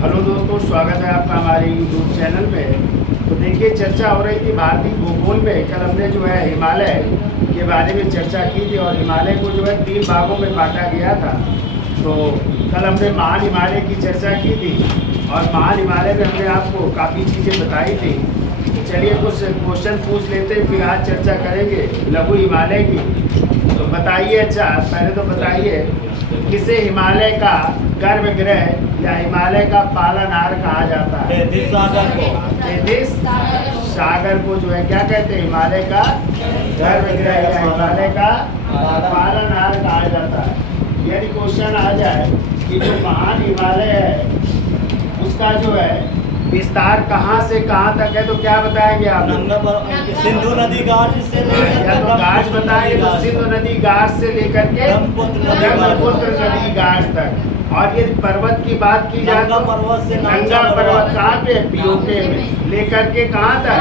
Hello दोस्तों, स्वागत है आपका हमारे यूट्यूब चैनल में। तो देखिए, चर्चा हो रही थी भारतीय भूगोल में। कल हमने जो है हिमालय के बारे में चर्चा की थी और हिमालय को जो है 3 भागों में बांटा गया था। तो कल हमने महान हिमालय की चर्चा की थी और महान हिमालय में हमने आपको काफ़ी चीज़ें बताई थी। तो चलिए कुछ क्वेश्चन पूछ लेते हैं, फिर आज चर्चा करेंगे लघु हिमालय की। तो बताइए, अच्छा पहले तो बताइए, किसे हिमालय का गर्भगृह या हिमालय का पालनहार कहा जाता है? तेथिस सागर को जो है क्या कहते हैं? हिमालय का गर्भगृह या हिमालय का पालनहार कहा जाता है। यदि क्वेश्चन आ जाए कि जो महान हिमालय है उसका जो है विस्तार कहाँ से कहाँ तक है, तो क्या बताएंगे आप? सिंधु नदी घाट से या तो घाट बताएंगे, तो सिंधु नदी घाट से लेकर के ब्रह्मपुत्र नदी घाट तक। और यदि पर्वत की बात की जाए तो नंगा पर्वत कहाँ पे? पीओके में। लेकर के कहाँ तक?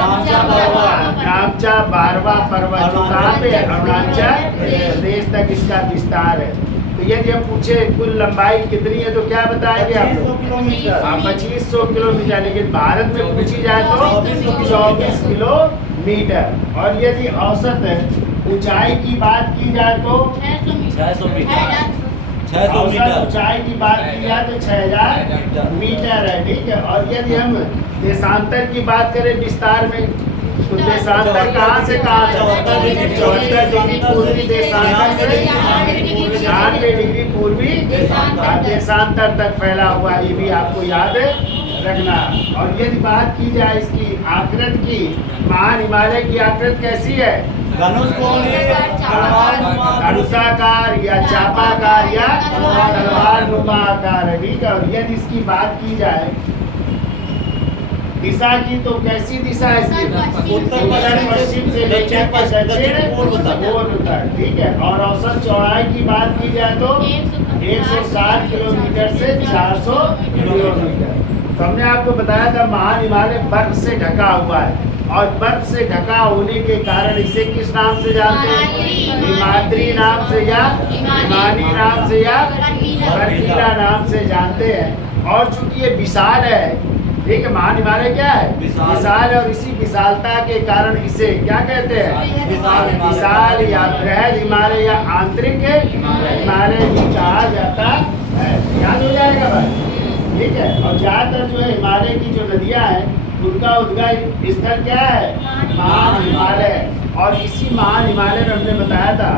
नामचा बारवा पर्वत जो कहाँ पे? अरुणाचल प्रदेश तक इसका विस्तार है। तो यदि हम पूछे कुल लंबाई कितनी है तो क्या बताएंगे आप? 2500 किलोमीटर। लेकिन भारत में पूछी जाए तो 24 किलोमीटर। और यदि औसत ऊंचाई की बात की जाए तो 600 मीटर। ऊंचाई की बात की जाए तो 6000 मीटर है, ठीक है। और यदि हम देशांतर की बात करें विस्तार में, तो देशांतर कहाँ से कहाँ तक? 74 डिग्री पूर्वी देशांतर से 96 डिग्री पूर्वी देशांतर तक फैला हुआ है। ये भी आपको याद रखना। और यदि बात की जाए इसकी आकृति की, महान हिमालय की आकृति कैसी है? धनुषाकार या चापाकार या तलवार नुमा आकार है, ठीक है। और यदि इसकी बात की जाए दिशा की, तो कैसी दिशा है इसकी? उत्तर पश्चिम से लेकर दक्षिण पूर्व तक, ठीक है। और औसत चौड़ाई की बात की जाए तो 160 किलोमीटर से 400 किलोमीटर। तो हमने आपको बताया था महान हिमालय बर्फ से ढका हुआ है और बर्फ से ढका होने के कारण इसे किस नाम से जानते हैं? हिमाद्री नाम से या हिमानी नाम से या बर्फीला नाम से जानते हैं। और चूंकि ये विशाल है, ठीक है, महान हिमालय क्या है? विशाल है। और इसी विशालता के कारण इसे क्या कहते हैं? विशाल या बृहद हिमालय या आंतरिक हिमालय भी कहा जाता है। याद हो जाएगा भाई, ठीक है। और ज्यादातर जो है हिमालय की जो नदियां हैं उनका उद्गम स्थल क्या है? महान हिमालय। और इसी महान हिमालय में हमने बताया था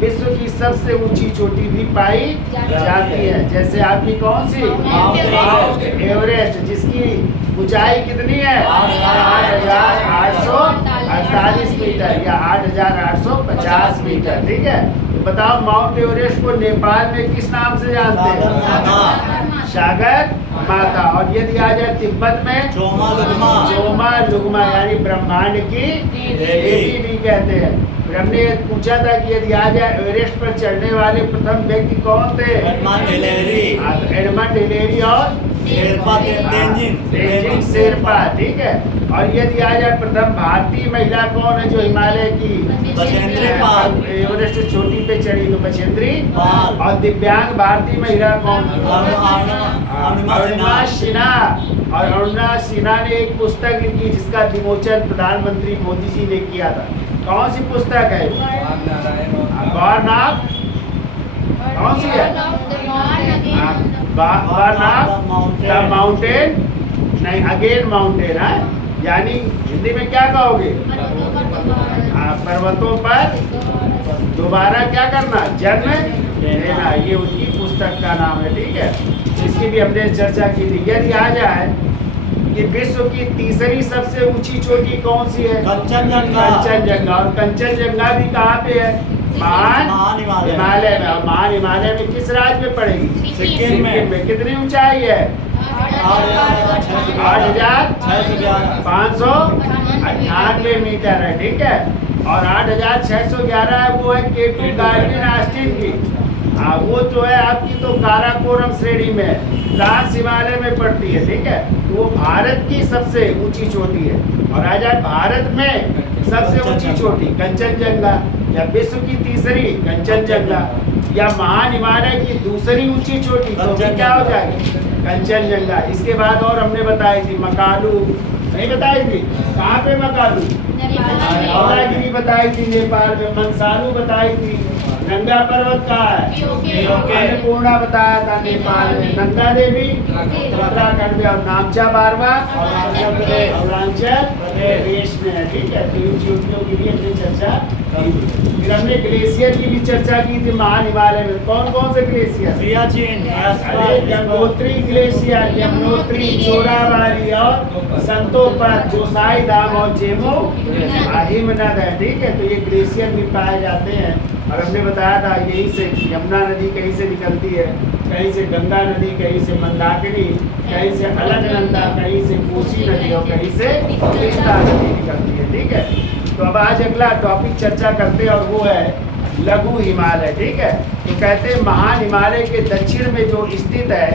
विश्व की सबसे ऊंची चोटी भी पाई जाती है। जैसे आपकी कौन सी? माउंट एवरेस्ट, जिसकी ऊंचाई कितनी है? 8848 मीटर या 8850 मीटर, ठीक है। तो बताओ, माउंट एवरेस्ट को नेपाल में किस नाम से जानते हैं? सागर माता। और यदि आ जाए तिब्बत में चोमा लुगमा यानी ब्रह्मांड की देवी भी कहते हैं। फिर हमने पूछा था कि यदि आ जाए एवरेस्ट पर चढ़ने वाले प्रथम व्यक्ति कौन थे? एडमंड हिलेरी और तेंजिन शेरपा, ठीक है। और यदि आ जाए प्रथम भारतीय महिला कौन है जो हिमालय की एवरेस्ट चोटी पे चढ़ी? तो बछेंद्री पाल। और दिव्यांग भारतीय महिला कौन? अरुणा सिन्हा। और अरुणा सिन्हा ने एक पुस्तक लिखी जिसका विमोचन प्रधानमंत्री मोदी जी ने किया था। कौन सी पुस्तक है? गौरनाथ। कौन सी है? द माउंटेन नहीं, अगेन माउंटेन है। यानी हिंदी में क्या कहोगे? पर्वतों पर दोबारा क्या करना? जन्म लेना। ये उनकी पुस्तक का नाम है, ठीक है। इसकी भी हमने चर्चा की थी। यदि आ जाए कि विश्व की तीसरी सबसे ऊंची चोटी कौन सी है? कंचनजंगा। और कंचनजंगा भी कहाँ पे है? महान हिमालय में। और महान हिमालय में किस राज्य में पड़ेगी? सिक्किम में। कितनी ऊंचाई है? 8598 मीटर है, ठीक है। और 8611 है, वो है केटू गार्डन ऑस्टिन की। हाँ, वो जो है आपकी तो काराकोरम श्रेणी में ट्रांस हिमालय में पड़ती है, ठीक है। तो वो भारत की सबसे ऊंची चोटी है। और आ जाए भारत में सबसे ऊंची चोटी कंचनजंगा, या विश्व की तीसरी कंचनजंगा, या महान हिमालय की दूसरी ऊंची चोटी, तो क्या हो जाएगी? कंचनजंगा। इसके बाद और हमने बताई थी मकालू, नहीं बताई थी? कहाँ पे मकालू? धवलागिरी बताई थी नेपाल में, मनसालू बताई थी। नंगा पर्वत कहाँ है? अन्नपूर्णा बताया था नेपाल में। नंदा देवी उत्तराखंड में, और नामचा बारवा अरुणाचल प्रदेश में है। ठीक है, तो इन चीजों की भी हमने चर्चा की। फिर हमने ग्लेशियर की भी चर्चा की थी। महान हिमालय में कौन कौन से ग्लेशियर? सियाचिन, गंगोत्री ग्लेशियर, यमुनोत्री, चोराबारी और संतोपत, जोसाई धाम और जेमो हिमनद है। ठीक है, तो ये ग्लेशियर भी पाए जाते हैं। और हमने बताया था यहीं से यमुना नदी कहीं से निकलती है, कहीं से गंगा नदी, कहीं से मंदाकिनी, कहीं से अलकनंदा, कहीं से कोसी नदी और कहीं से तीस्ता नदी निकलती है। ठीक है, तो अब आज अगला टॉपिक चर्चा करते हैं और वो है लघु हिमालय। ठीक है, तो कहते हैं महान हिमालय के दक्षिण में जो स्थित है,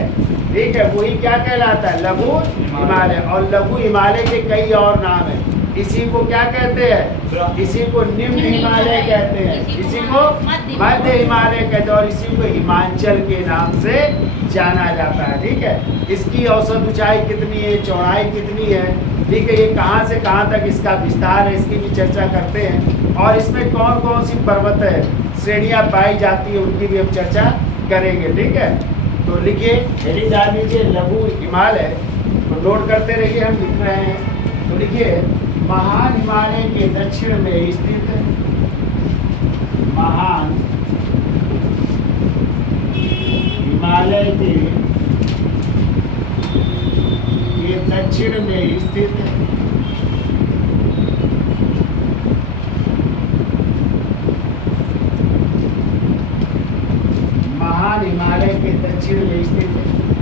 ठीक है, वही क्या कहलाता है? लघु हिमालय। और लघु हिमालय के कई और नाम है। इसी को क्या कहते हैं? इसी को निम्न हिमालय कहते हैं, इसी को मध्य हिमालय कहते हैं, और इसी को हिमाचल के नाम से जाना जाता है। ठीक है, इसकी औसत ऊंचाई कितनी है, चौड़ाई कितनी है, ठीक है, ये कहाँ से कहाँ तक इसका विस्तार है, इसकी भी चर्चा करते हैं। और इसमें कौन कौन सी पर्वत है श्रेणियाँ पाई जाती है, उनकी भी हम चर्चा करेंगे। ठीक है, तो लिखिए, हेडिंग डाल लीजिए लघु हिमालय, तो नोट करते रहिए, हम लिख रहे हैं। तो लिखिए, महान हिमालय के दक्षिण में स्थित महान हिमालय के दक्षिण में स्थित महान हिमालय के दक्षिण में स्थित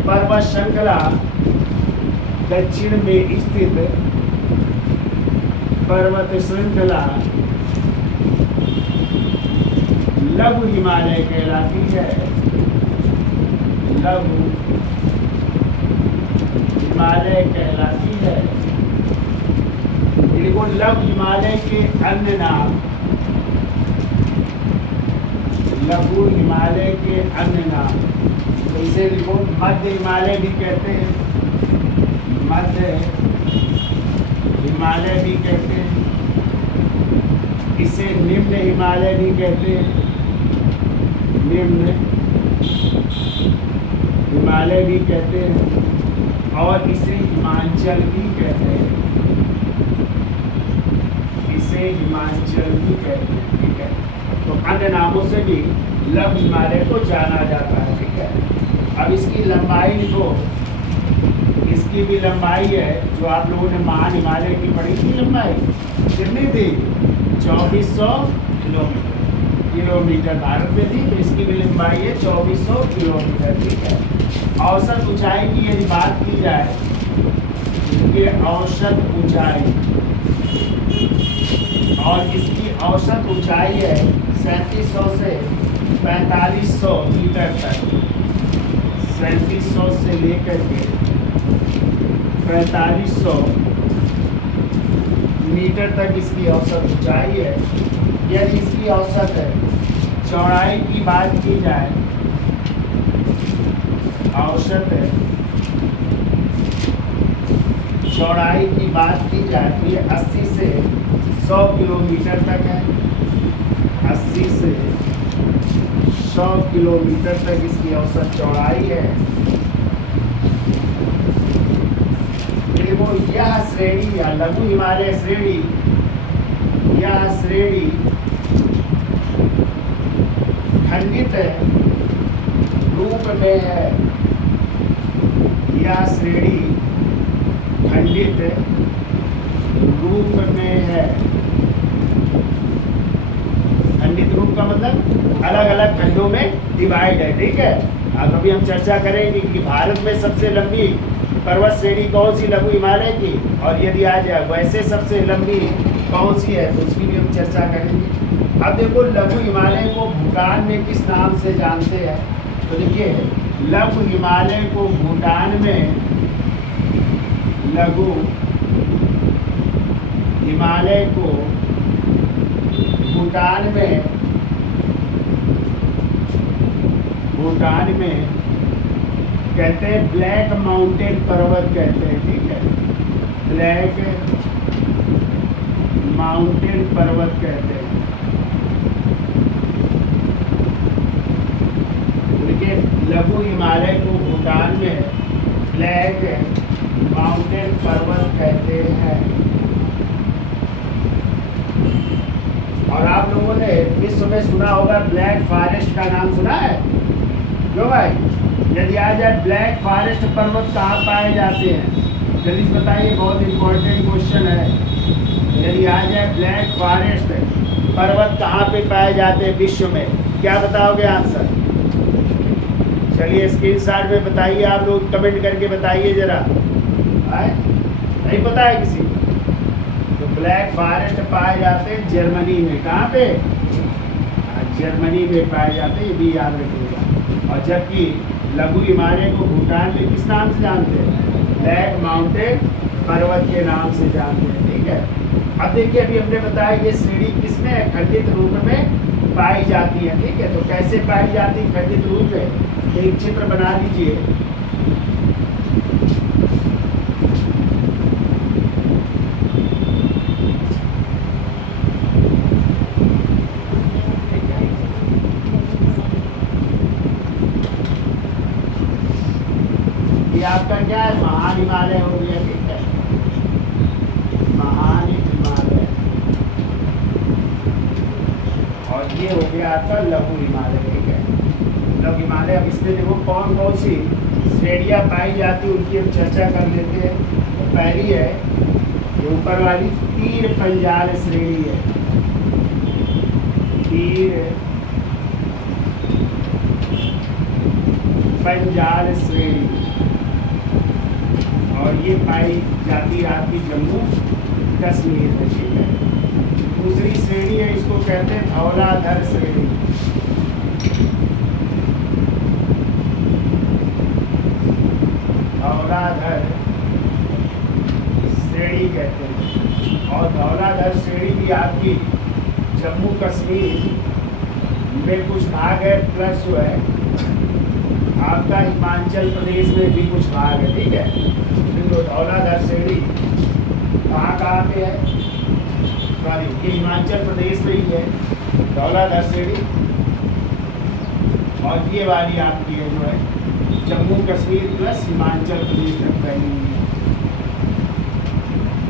पर्वत श्रृंखला, दक्षिण में स्थित पर्वत श्रृंखला लघु हिमालय कहलाती है। लघु हिमालय कहलाती है। इनको लघु हिमालय के अन्य नाम, लघु हिमालय के अन्य नाम, तो इसे लिखो मध्य हिमालय भी कहते हैं, मध्य हिमालय भी कहते हैं, इसे निम्न हिमालय भी कहते हैं, निम्न हिमालय भी कहते हैं, और इसे हिमाचल भी कहते हैं, इसे हिमाचल भी कहते हैं। ठीक है, तो अन्य नामों से भी लघु हिमालय को जाना जाता है। ठीक है, अब इसकी लंबाई लिखो, इसकी भी लंबाई है जो आप लोगों ने महान हिमालय की पढ़ी थी। लंबाई कितनी थी? 2400 किलोमीटर भारत में थी, तो इसकी भी लंबाई है 2400 किलोमीटर। ठीक है, औसत ऊंचाई की यदि बात की जाए, इसकी औसत ऊंचाई, और इसकी औसत ऊंचाई है 3700 से 4500 मीटर तक, 3700 से लेकर के 4500 मीटर तक इसकी औसत ऊंचाई है। यदि इसकी औसत है चौड़ाई की बात की जाए, औसत है चौड़ाई की बात की जाए तो ये 80 से 100 किलोमीटर तक है। 80 से 100 किलोमीटर तक इसकी औसत चौड़ाई है। वो यह श्रेणी या लघु हिमालय श्रेणी, यह श्रेणी खंडित रूप में है। यह श्रेणी खंडित रूप में है। खंडित रूप का मतलब अलग अलग खंडों में डिवाइड है। ठीक है, अब अभी हम चर्चा करेंगे कि भारत में सबसे लंबी पर्वत श्रेणी कौन सी लघु हिमालय की, और यदि आ जाए वैसे सबसे लंबी कौन सी है तो उसकी भी हम चर्चा करेंगे। अब देखो लघु हिमालय को भूटान में किस नाम से जानते हैं, तो देखिए लघु हिमालय को भूटान में, लघु हिमालय को भूटान में कहते हैं ब्लैक माउंटेन पर्वत कहते हैं, ठीक है, ब्लैक माउंटेन पर्वत कहते हैं। उनके लघु हिमालय को भूटान में ब्लैक माउंटेन पर्वत कहते हैं। और आप लोगों ने विश्व में सुना होगा ब्लैक फॉरेस्ट का नाम सुना है क्यों भाई? यदि आ जाए ब्लैक फॉरेस्ट पर्वत कहाँ पाए जाते हैं? जल्दी से बताइए, बहुत इंपॉर्टेंट क्वेश्चन है। यदि आ जाए ब्लैक फॉरेस्ट पर्वत कहाँ पे पाए जाते हैं विश्व में, क्या बताओगे आंसर? चलिए स्क्रीन शॉट में बताइए, आप लोग कमेंट करके बताइए जरा। नहीं पता है किसी को? तो ब्लैक फॉरेस्ट पाए जाते हैं जर्मनी में। कहाँ पे? जर्मनी में पाए जाते हैं, ये भी याद रखिएगा। और जबकि लघु हिमालय को भूटान में किस नाम से जानते हैं? ब्लैक माउंटेन पर्वत के नाम से जानते हैं, ठीक है। अब देखिए, अभी हमने बताया ये श्रेणी किसमें है? खंडित रूप में पाई जाती है, ठीक है। तो कैसे पाई जाती है खंडित रूप में? एक चित्र बना लीजिए। ये आपका क्या है? महान हिमालय हो गया, ठीक है, महान हिमालय। और ये हो गया आपका लघु हिमालय, ठीक है, लघु हिमालय। अब इसमें देखो कौन कौन सी श्रेणियाँ पाई जाती है उनकी हम चर्चा कर लेते हैं। तो पहली है ये ऊपर वाली तीर पंजाल श्रेणी है, तीर पंजाल श्रेणी, और ये पाई जाती है आपकी जम्मू कश्मीर में, ठीक है। दूसरी श्रेणी है, इसको कहते हैं धौलाधर श्रेणी, धौलाधर श्रेणी कहते हैं। और धौलाधर श्रेणी भी आपकी जम्मू कश्मीर में कुछ भाग है, प्लस जो है आपका हिमाचल प्रदेश में भी कुछ भाग है, ठीक है। तो धौलाधर श्रेणी कहाँ पे है? सॉरी, ये हिमाचल प्रदेश में ही है धौलाधर श्रेणी। और ये वाली आपकी है जो है जम्मू कश्मीर प्लस हिमाचल प्रदेश तक फैली हुई है,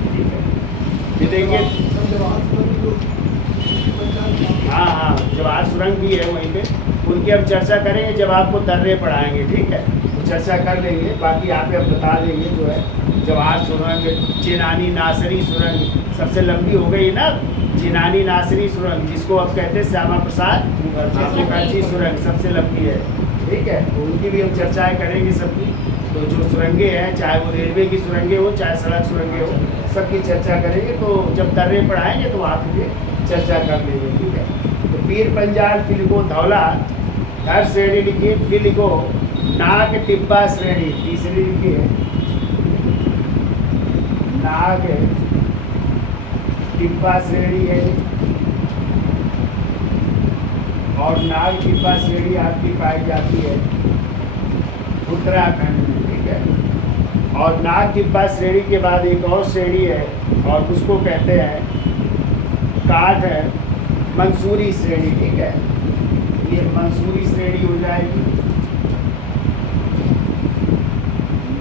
ठीक है। ये देखिए, हाँ, जवाहर सुरंग भी है वहीं पे, उनकी हम चर्चा करेंगे जब आपको दर्रे पढ़ाएंगे, ठीक है, तो चर्चा कर लेंगे। बाकी यहाँ पे हम बता देंगे जो है जवाहर सुरंग, चेनानी नासरी सुरंग सबसे लंबी हो गई ना, चेनानी नासरी सुरंग, जिसको अब कहते हैं श्यामा प्रसाद मुखर्जी सुरंग, सबसे लंबी है, ठीक है। तो उनकी भी हम चर्चाएँ करेंगे सबकी। तो जो सुरंगें हैं, चाहे वो रेलवे की सुरंगें हो चाहे सड़क सुरंगें हो, सबकी चर्चा करेंगे। तो जब दर्रे पढ़ाएंगे तो आप ये चर्चा कर लेंगे, ठीक है। तो पीर पंजाल, फिर लिखो धौला धर श्रेणी लिखिए, फिर लिखो नाग टिब्बा श्रेणी, तीसरी लिखिए नाग टिब्बा श्रेणी है। और नाग टिब्बा श्रेणी आपकी पाई जाती है उत्तराखंड में, ठीक है। और नाग टिब्बा श्रेणी के बाद एक और श्रेणी है और उसको कहते हैं काठ मंसूरी श्रेणी, ठीक है। ये मंसूरी श्रेणी हो जाएगी,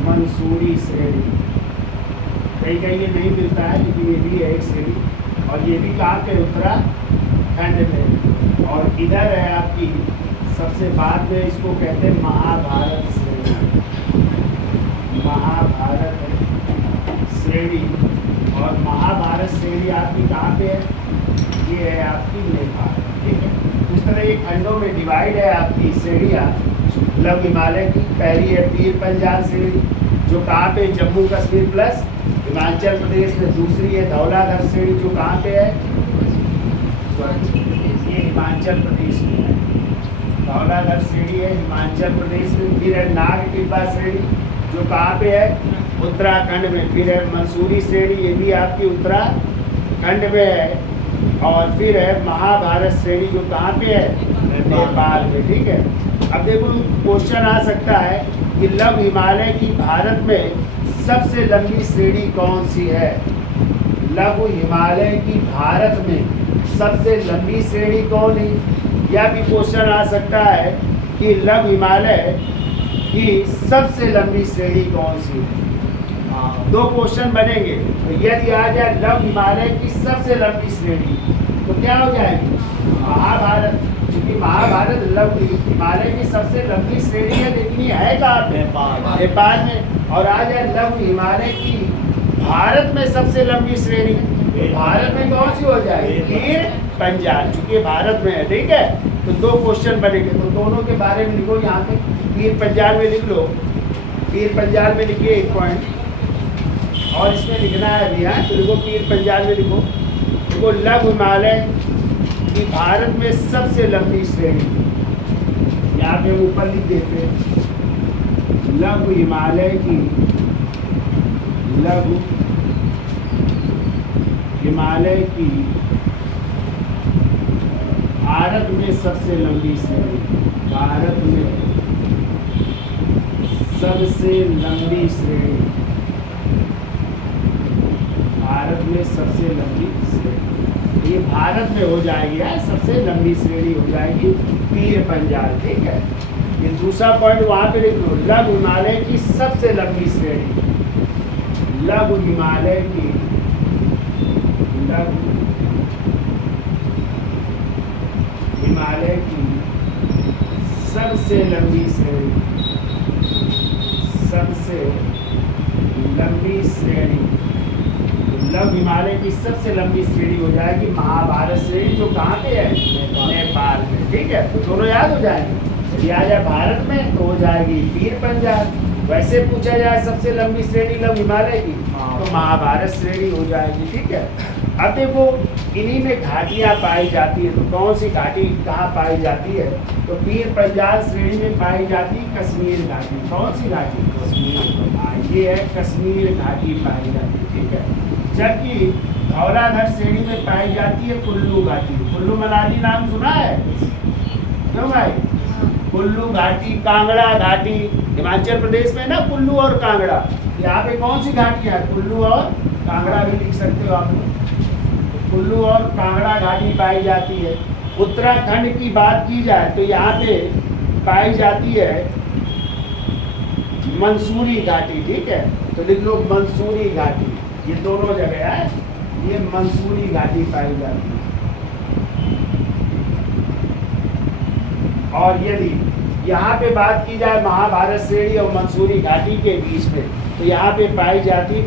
मंसूरी श्रेणी। कहीं कहीं ये नहीं मिलता है, लेकिन ये भी है एक श्रेणी। और ये भी कहाँ पे? उत्तराखंड में। और इधर है आपकी सबसे बाद में, इसको कहते हैं महाभारत श्रेणी, महाभारत श्रेणी। और महाभारत श्रेणी आपकी कहाँ पे है? ये है आपकी नेपाल, ठीक है। इस तरह ये खंडों में डिवाइड है आपकी श्रेणियाँ लघु हिमालय की। पहली है पीर पंजाल श्रेणी, जो कहाँ पे? जम्मू कश्मीर प्लस हिमाचल प्रदेश में। दूसरी है धौलाधर श्रेणी, जो कहाँ पे है? ये हिमाचल प्रदेश में है, धौलाधर श्रेणी है हिमाचल प्रदेश में। फिर है नाग टिब्बा श्रेणी, जो कहाँ पे है? उत्तराखंड में। फिर है मंसूरी श्रेणी, ये भी आपकी उत्तराखंड में है। और फिर है महाभारत श्रेणी, जो कहाँ पे है? नेपाल में, ठीक है। अब देखो क्वेश्चन आ सकता है कि लघु हिमालय की भारत में सबसे लंबी श्रेणी कौन सी है। लघु हिमालय की भारत में सबसे लंबी श्रेणी कौन है। यह भी क्वेश्चन आ सकता है कि लघु हिमालय की सबसे लंबी श्रेणी कौन सी है। दो क्वेश्चन बनेंगे। तो यदि आ जाए लघु हिमालय की सबसे लंबी श्रेणी तो क्या हो जाएगी, महाभारत। क्योंकि महाभारत लघु हिमालय की सबसे लंबी श्रेणी है, लेकिन ये है कहाँ, नेपाल में। और आ जाए लघु हिमालय की भारत में सबसे लंबी श्रेणी, तो भारत में कौन सी हो जाएगी, पीर पंजाल, चूंकि भारत में है। ठीक है, तो दो क्वेश्चन बनेंगे। तो दोनों के बारे में लिखो यहाँ पे, पीर पंजाल में लिख लो, पीर पंजाल में लिखिए 1 पॉइंट, और इसमें लिखना है अभी। तो लिखो पीर पंजाल में लिखो, देखो लघु हिमालय की भारत में सबसे लंबी श्रेणी, यहाँ पे हम ऊपर लिख देते हैं, लघु हिमालय की, लघु हिमालय की भारत में सबसे लंबी श्रेणी, भारत में सबसे लंबी श्रेणी, भारत में सबसे लंबी श्रेणी, ये भारत में हो जाएगी है, सबसे लंबी श्रेणी हो जाएगी पीर पंजाल। ठीक है, ये दूसरा पॉइंट वहां पे लिख लो, लघु हिमालय की सबसे लंबी श्रेणी, लघु हिमालय की, लघु हिमालय की सबसे लंबी श्रेणी, सबसे लंबी श्रेणी, लघु हिमालय की सबसे लंबी श्रेणी हो जाएगी महाभारत श्रेणी, जो कहाँ पे है, नेपाल में। ठीक है, तो दोनों याद हो जाएंगे। यदि आ जाए भारत में तो हो जाएगी पीर पंजाल, वैसे पूछा जाए सबसे लंबी श्रेणी लघु हिमालय की तो महाभारत श्रेणी हो जाएगी। ठीक है, अब देखो इन्हीं में घाटियाँ पाई जाती है, तो कौन सी घाटी कहाँ पाई जाती है, तो पीर पंजाल श्रेणी में पाई जाती कश्मीर घाटी। कौन सी घाटी, कश्मीर, ये है कश्मीर घाटी पाई जाती है। ठीक है, जबकि धौलाधर श्रेणी में पाई जाती है कुल्लू घाटी। कुल्लू मनाली नाम सुना है क्यों भाई, कुल्लू घाटी, कांगड़ा घाटी, हिमाचल प्रदेश में ना कुल्लू और कांगड़ा, यहाँ पे कौन सी घाटी है, कुल्लू और कांगड़ा भी लिख सकते हो आप लोग। कुल्लू और कांगड़ा घाटी पाई जाती है। उत्तराखंड की बात की जाए तो यहाँ पे पाई जाती है मंसूरी घाटी। ठीक है, तो लिख लो मंसूरी घाटी, ये दोनों जगह है, ये मंसूरी घाटी पाई जाती है। और यदि यहाँ पे बात की जाए महाभारत श्रेणी और मंसूरी घाटी के बीच में, तो यहाँ पे पाई जाती